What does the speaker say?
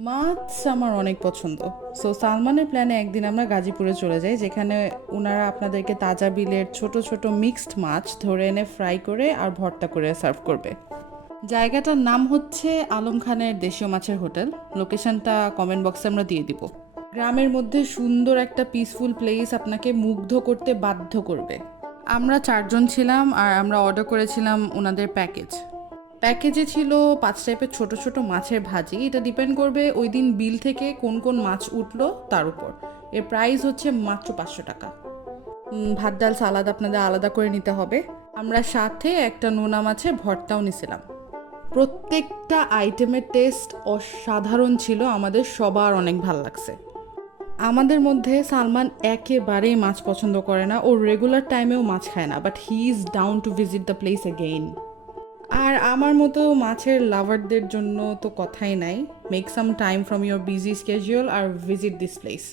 মাছ আমার অনেক পছন্দ। সো সালমানের প্ল্যানে একদিন আমরা গাজীপুরে চলে যাই, যেখানে ওনারা আপনাদেরকে তাজা বিলের ছোট ছোট মিক্সড মাছ ধরে এনে ফ্রাই করে আর ভর্তা করে সার্ভ করবে। জায়গাটার নাম হচ্ছে আলম খানের দেশীয় মাছের হোটেল। লোকেশনটা কমেন্ট বক্সে আমরা দিয়ে দিব। গ্রামের মধ্যে সুন্দর একটা পিসফুল প্লেস আপনাকে মুগ্ধ করতে বাধ্য করবে। আমরা 4 জন ছিলাম আর আমরা অর্ডার করেছিলাম ওনাদের প্যাকেজে ছিল 5 টাইপের ছোট ছোট মাছের ভাজি। এটা ডিপেন্ড করবে ওই দিন বিল থেকে কোন কোন মাছ উঠলো তার উপর। এর প্রাইস হচ্ছে মাত্র 500 টাকা। ভাত ডাল সালাদ আপনাদের আলাদা করে নিতে হবে। আমরা সাথে একটা নোনা মাছের ভর্তাও নিছিলাম। প্রত্যেকটা আইটেমের টেস্ট অসাধারণ ছিল, আমাদের সবার অনেক ভালো লাগছে। আমাদের মধ্যে সালমান একেবারেই মাছ পছন্দ করে না, ও রেগুলার টাইমেও মাছ খায় না, but he is down to visit the place again. আর আমার মতো মাছের লাভারদের জন্য তো কথাই নাই। Make some time from your busy schedule আর ভিজিট দিস প্লেস।